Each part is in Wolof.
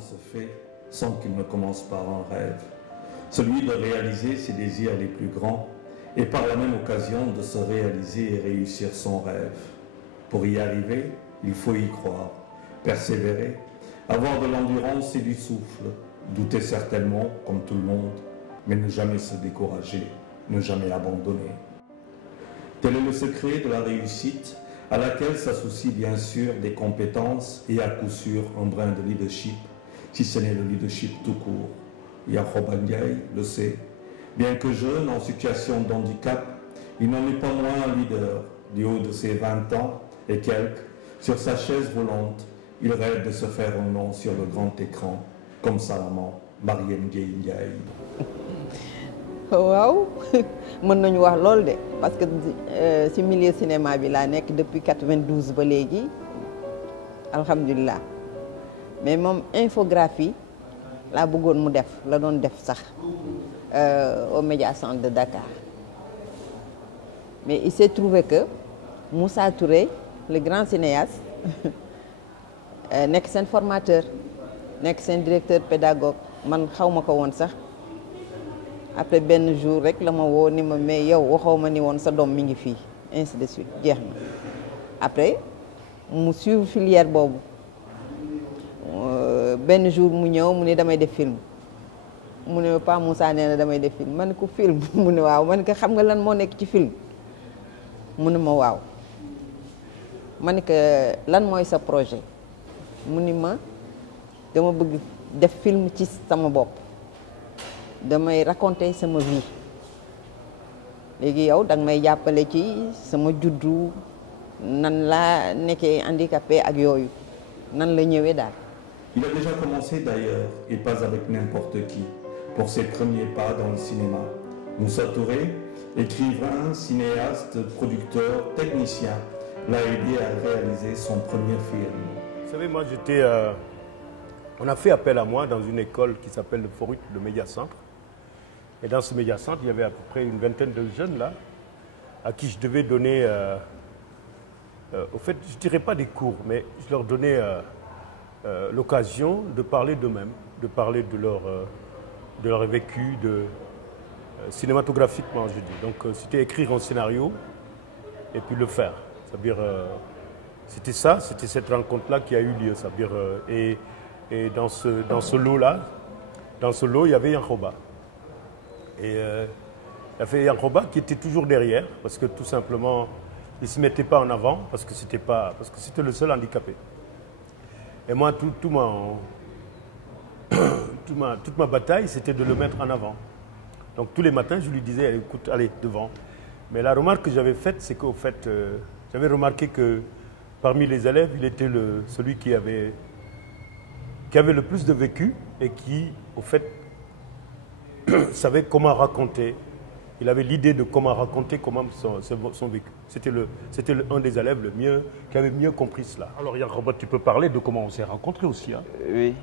ne se fait sans qu'il ne commence par un rêve, celui de réaliser ses désirs les plus grands et par la même occasion de se réaliser et réussir son rêve. Pour y arriver, il faut y croire, persévérer, avoir de l'endurance et du souffle, douter certainement, comme tout le monde, mais ne jamais se décourager, ne jamais abandonner. Tel est le secret de la réussite, à laquelle s'associe bien sûr des compétences et à coup sûr un brin de leadership, si ce n'est le leadership tout court. Yankhoba Ndiaye le sait. Bien que jeune, en situation de handicap, il n'en est pas moins un leader. Du haut de ses 20 ans et quelques, sur sa chaise volante, il rêve de se faire un nom sur le grand écran, comme sa maman, Marième Gueye Ndiaye. waaw mën nañu wax loolu de parce que ci milieu cinéma bi laa nekk depuis 92 ba léegi alhamdulilah mais moom infographie laa bëggoon mu def la doon def sax au Média Centre de Dakar mais il s'est trouvé que Moussa Touré le grand cinéaste nekk seen formateur nekk seen directeur pédagogue man xaw ma ko woon sax. Après benn jour rek la ma woo ni ma mais yow waxoo ma ni woon sa doom mi ngi fii ainsi de suite jeex na après mu suivre filière boobu benn jour mu ñëw mu ne damay def film mu ne Pa Moussa nee na damay def film man ko film mu ne waaw man ko xam nga lan moo nekk ci film mu ne ma waaw man ko lan mooy sa projet mu ni ma dama bëgg def film ci sama bopp damay raconter sama vie léegi yow danga may jàppale ci sama juddu nan laa nekkee handicapé ak yooyu nan la ñëwee daal. Il a déjà commencé d'ailleurs, et pas avec n'importe qui, pour ses premiers pas dans le cinéma. Moussa Touré, écrivain, cinéaste, producteur, technicien, l'a aidé à réaliser son premier film. Vous savez, moi on a fait appel à moi dans une école qui s'appelle le Forut, le Média Centre. Et dans ce Média Centre, il y avait à peu près une vingtaine de jeunes là, à qui je devais donner, au fait, je ne dirais pas des cours, mais je leur donnais l'occasion de parler d'eux-mêmes, de parler de leur vécu, cinématographiquement, je dis. Donc c'était écrire un scénario et puis le faire. C'est-à-dire, c'était ça, c'était cette rencontre-là qui a eu lieu. C'est-à-dire, et dans ce lot-là, il y avait Yankhoba. Et il y avait Yankhoba qui était toujours derrière, parce que tout simplement, il ne se mettait pas en avant, parce que c'était le seul handicapé. Et moi, toute ma bataille, c'était de le mettre en avant. Donc tous les matins, je lui disais, écoute, allez, devant. Mais la remarque que j'avais faite, c'est qu'au fait, j'avais remarqué que parmi les élèves, il était celui qui avait le plus de vécu et qui, au fait, savait comment raconter. Il avait l'idée de comment raconter son vécu. C'était un des élèves qui avait mieux compris cela. Alors Yankhoba, tu peux parler de comment on s'est rencontrés aussi, hein? Oui.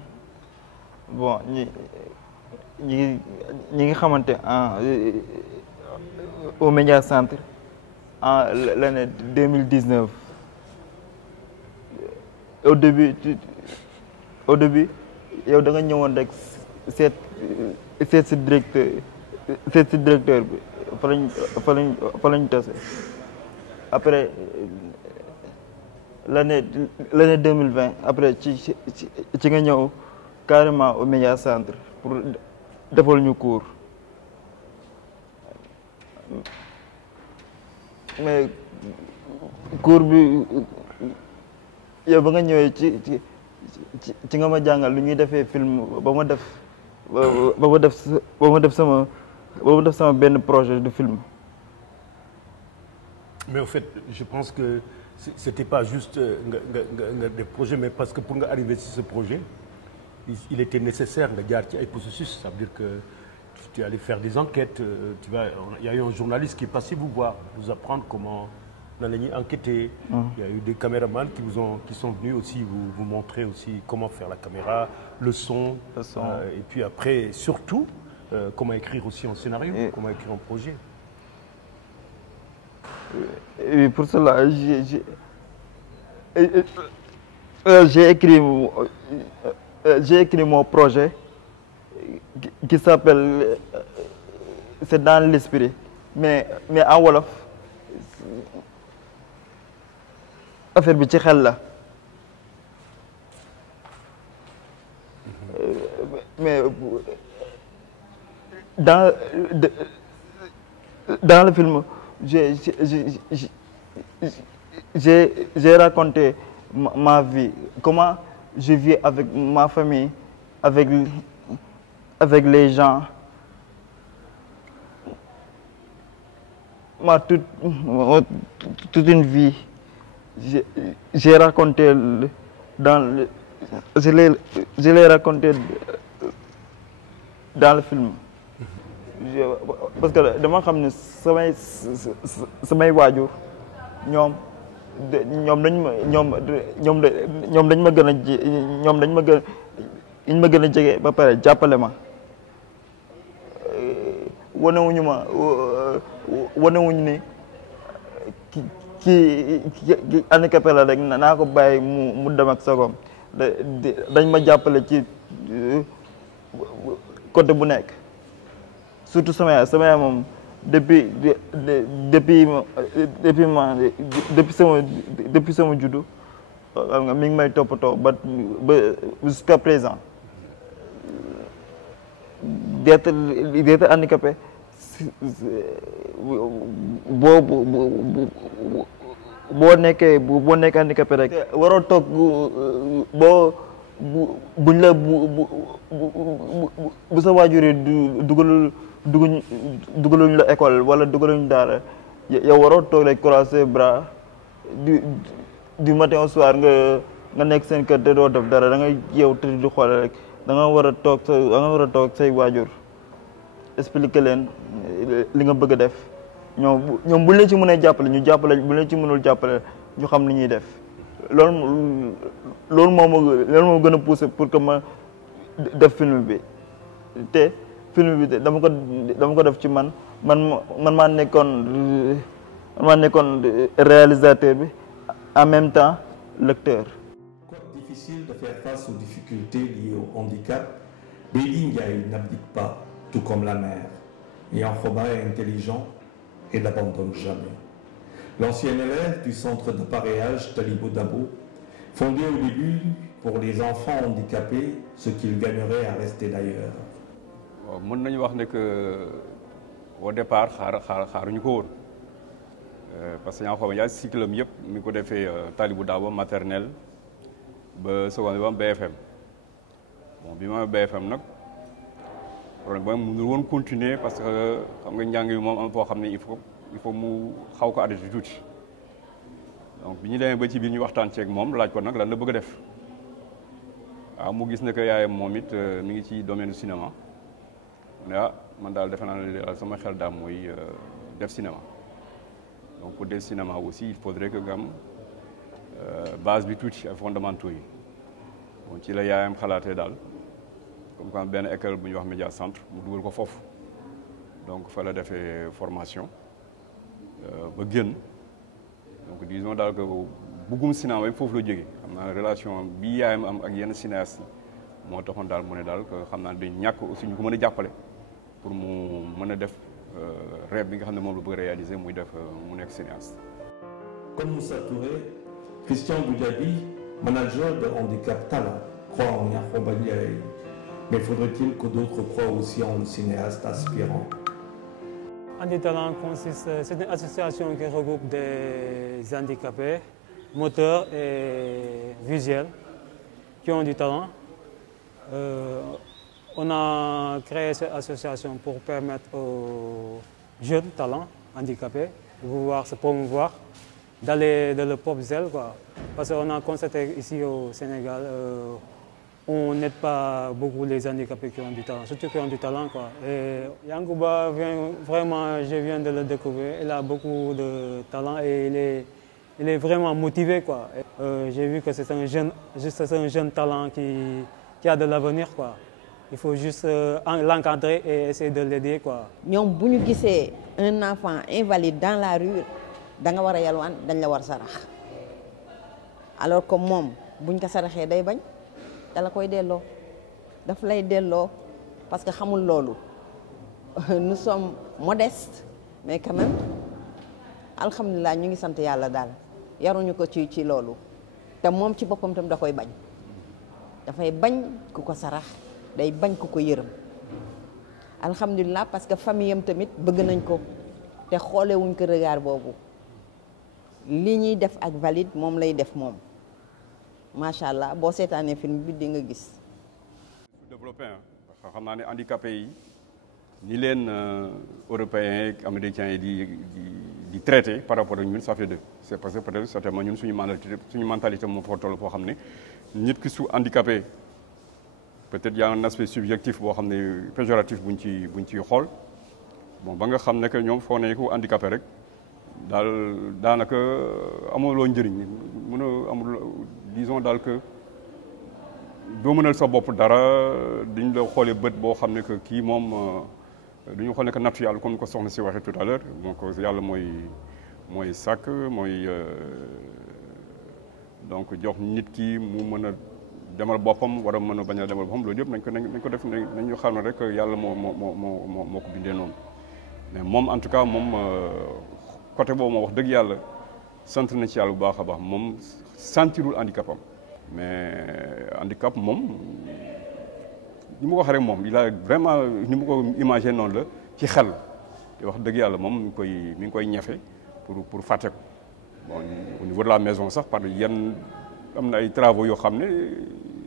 Bon, ñi ngi xamante au Média Centre en l'année 2019. Au début yow da nga ñëwoon rek seet si directeur bi fa lañ tase. Après l'année 2020 après ci nga ñëw carrément au Média Centre pour defal ñu cours. Mais cours bi yow ba nga ñëwee ci nga ma jàngal lu ñuy defee film ba ma def sama benn projet de film. Mais au fait, je pense que c'était pas juste des projets, mais parce que pour arriver sur ce projet, il était nécessaire de garder un processus. Ça veut dire que tu allais faire des enquêtes. Il y a eu un journaliste qui est passé vous voir, vous apprendre comment on allait enquêter. Il y a eu des caméramans qui sont venus aussi vous montrer aussi comment faire la caméra, le son. Et puis après, surtout, comment écrire aussi un scénario, comment écrire un projet. Et pour cela, j'ai écrit j'ai écrit mon projet qui s'appelle c'est dans l'esprit mais en wolof affaire bi ci xel la mais dans le film j'ai raconté ma vie, comment je vis avec ma famille, avec les gens. Toute une vie, j'ai raconté je l'ai raconté dans le film. Parce que dama xam ne samay waajur ñoom dañ ma gën a jege ba pare jàppale ma wanewuñu ni ki handicapé la rek naa ko bàyyi mu dem ak sagom dañ ma jàppale ci côté bu nekk surtout sama yaay moom depuis sama juddu mi ngi may toppatoo ba jusqu'à présent d'être handicapé boo nekkee handicapé rek waroo toog buñ la bu sa waajur yi dugaluñ la école wala dugaluñ daara yow waroo toog rek croiser bras du matin au soir nga nekk seen kër te doo def dara da ngay yeew te di xoole rek da nga war a toog say waajur expliquer leen li nga bëgg a def ñoom buñ la ci mënee jàppale ñu jàppale buñ la ci mënul jàppale ñu xam li ñuy def loolu moo gën a poussé pour que ma def film bi te film bi dama ko def ci man maa nekkoon réalisateur bi en même temps l'acteur. Quoique difficile de faire face aux difficultés liées au handicap, Béli Ndiaye n'abdique pas, tout comme la mère. Yankhoba est intelligent et n'abandonne jamais. L'ancien élève du centre d'appareillage Talibou Dabo, fondé au début pour les enfants handicapés, ce qu'ils gagneraient à rester d'ailleurs. Mën nañu wax ne que au départ xaaruñu ko woon parce que Yankhoba Ndiaye cycle am yëpp mi ko defee Talibou Dabo maternelle ba seconde ba BFM bon bi ma BFM nag problème boobu mënul woon continuer parce que xam nga njàng yi moom am foo xam ne il faut mu xaw ko arrêté tuuti donc bi ñu demee ba ci biir ñu waxtaan ceeg moom laaj ko nag lan la bëgg a def waaw mu gis ne que yaayam moom it mi ngi ci domaine cinéma mu ne man daal defe naa ne sama xel daal mooy def cinéma donc pour def cinéma aussi il faudrait que nga am base bi tuuti ak fondamentaux yi bon ci la yaayam xalaatee daal comme quand benn école bu ñuy wax média centre mu dugal ko foofu donc fa la defee formation ba génn donc disons daal que buggum cinéma bi foofu la jógee xam naa relation bi yaayam am ak yenn cinéaste moo taxoon daal mu ne daal que xam naa dañ ñàkk aussi ñu ko mën a jàppale pour mu mën a def rêve bi nga xam ne moom la bëgg réaliser muy def mu nekk cinéaste. Comme Moussa Touré, Christian Goudiaby, manager de handicap talent, croit en Yankhoba Ndiaye. Mais faudrait-il que d'autres croient aussi en le cinéaste aspirant? Handitalent c'est une association qui regroupe des handicapés, moteurs et visuels, qui ont du talent. On a créé cette association pour permettre aux jeunes talents handicapés de pouvoir se promouvoir, d'aller de leur propre zèle, quoi. Parce qu'on a constaté ici au Sénégal, on n'aide pas beaucoup les handicapés qui ont du talent, surtout qui ont du talent, quoi. Et Yankhoba, vraiment, je viens de le découvrir. Il a beaucoup de talent et il est vraiment motivé, quoi. J'ai vu que c'est un jeune talent qui a de l'avenir, quoi. Il faut juste l'encadrer et essayer de l'aider, quoi. ñoom bu ñu gisee un enfant invalide dans la rue da nga war a yalwaan dañ la war sarax alors que moom buñ ko saraxee day bañ da la koy delloo daf lay delloo parce que xamul loolu nous sommes modestes mais quand même alhamdulilah ñu ngi sant yàlla daal yaruñu ko ci loolu te moom ci boppam tam da koy bañ dafay bañ ku ko sarax day bañ ku ko yërëm alhamdulilah parce que famille am tamit bëgg nañ ko te xoolewuñ ko regard boobu li ñuy def ak Valide moom lay def moom macha allah boo seetaanee film bi di nga gis. développé xam naa ne handicapé yi ni leen européens ak américains yi di traité par rapport ak ñun ça fait deux c'est parce que peut-être certainement ñun suñu mentalité moo fa toll foo xam ne nit ki su handicapé peut-être y a un aspect subjectif boo xam ne péjoratif buñ ciy xool bon ba nga xam ne que ñoom foo ne ko handicapé rek daal daanaka amuloo njëriñ mën a amul disons daal que doo mënal sa bopp dara dañ la xoolee bët boo xam ne que kii moom duñu xool ne que nattu yàlla comme ko soxna si waxee tout à l'heure donc yàlla mooy sàkk mooy donc jox nit ki mu mën a demal boppam war a mën a bañ a demal boppam loolu yëpp nañ ko def nañu xam ne rek yàlla moo ko bindee noonu mais moom en tout cas moom côté boobu moo wax dëgg yàlla sant na ci yàlla bu baax a baax moom sentirul handicapam mais handicap moom ni ma ko waxee rek moom il a vraiment ni ma ko imaginer noonu la ci xel te wax dëgg yàlla moom mi ngi koy ñafe pour fàtte ko bon au niveau de la maison sax par yenn am na ay travaux yoo xam ne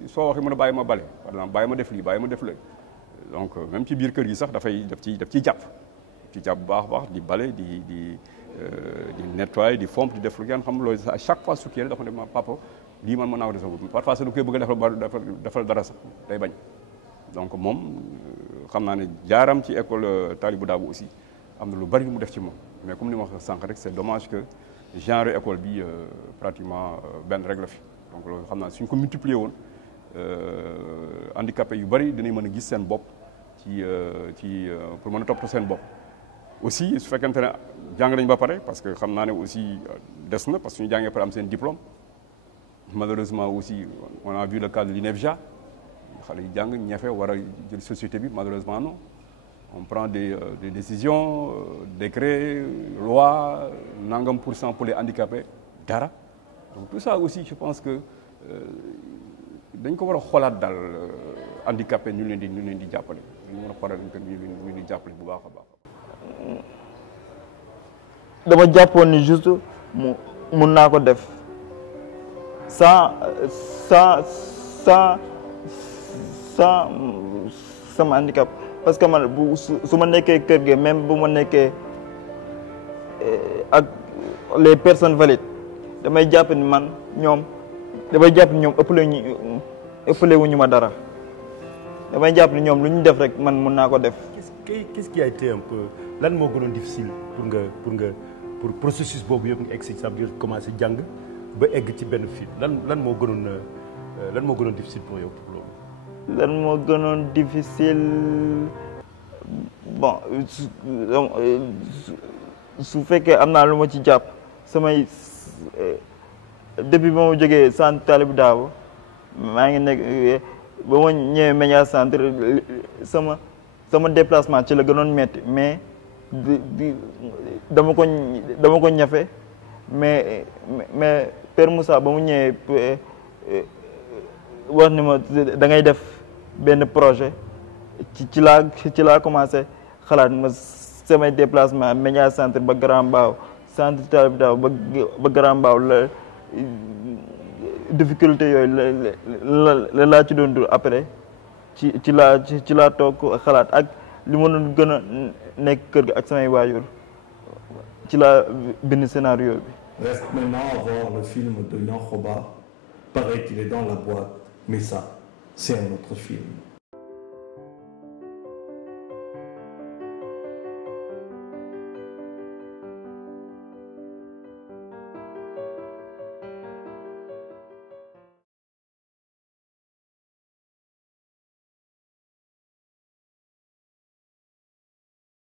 soo waxee mën a bàyyi ma bale par exemple bàyyi ma def lii bàyyi ma def la donc même ci biir kër gi sax daf ciy jàpp bu baax a baax di bale di nettoyer di fomp di def lu ngeen xam loolu à chaque fois su kii dafa ne ma papa lii man mën naa ko def sama parfois sax du koy bëgg a defal dara sax day bañ donc moom xam naa ne jaaram ci école Talibou Dabo aussi am na lu bari lu mu def ci moom mais comme ni ma wax sànq rek c'est dommage que genre école bi pratiquement benn rek la fi donc loolu xam naa suñ ko multiplier woon handicapé yu bari dinañ mën a gis seen bopp ci pour mën a toppatoo seen bopp. aussi su fekkente ne jàng nañ ba pare parce que xam naa ne aussi des na parce que suñu jàngee pare am seen diplôme malheureusement aussi on a vu le cas de l'INEFJA xale yi jàng ñefe war a jël société bi malheureusement non on prend des décisions décrets lois nangam % pour les handicapés dara donc tout ça aussi je pense que dañ ko war a xoolaat daal handicapé ñu leen di jàppale dañu war a xoolaat ñu leen di jàppale bu baax a baax. dama jàppoon ni juste mun naa ko def sans sama handicap parce que man su ma nekkee kër gi même bu ma nekkee ak les personnes valides damay jàpp ni man ñoom ëppale wuñu ma dara damay jàpp ni ñoom lu ñu def rek man mun naa ko def. Qu'est-ce qui a été un peu lan moo gënoon difficile pour processus boobu yëpp nga egg si ça veut dire commencer jàng ba egg ci benn film lan moo gënoon difficile pour yow pour loolu. lan moo gënoon difficile bon su fekkee am naa lu ma ci jàpp samay depuis ba ma jógee centre Talibou Dabo maa ngi nekk ba ma ñëwee média centre sama déplacement ci la gënoon metti mais dama ko ñafe mais Père Moussa ba mu ñëwee wax ni ma da ngay def benn projet ci laa commencé xalaat ma samay déplacement média centre ba Grand Mbao centre Talibou Dabo ba Grand Mbao la difficulté yooyu la laa ci doon dul après ci laa toog xalaat ak li ma doon gën a nekk kër ga ak samay waajur ci laa bind scénario bi. Reste maintenant à voir le film de Yankhoba. Paraît qu'il est dans la boîte, mais ça, c'est un autre film.